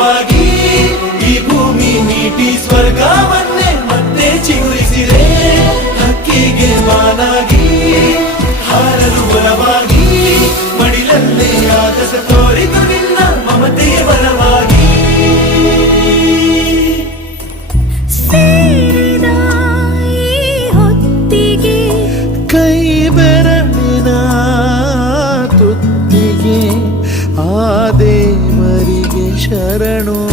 ಜೀವವಾಗಿ ಈ ಭೂಮಿ ನೀಟಿ ಸ್ವರ್ಗವನ್ನೇ ಮತ್ತೆ ಚಿಗುರಿಸಿದೆ. ಹಕ್ಕಿಗೆ ಮಾನಾಗಿ ಹಾರಲು ಬಲವಾಗಿ ಮಡಿಲಲ್ಲೇ ಆಗಸ ತೋರಿದು ನಿನ್ನ ಮಮತೆಯ ಬಲವಾಗಿ. ಕೈ ಬೆರ soberano.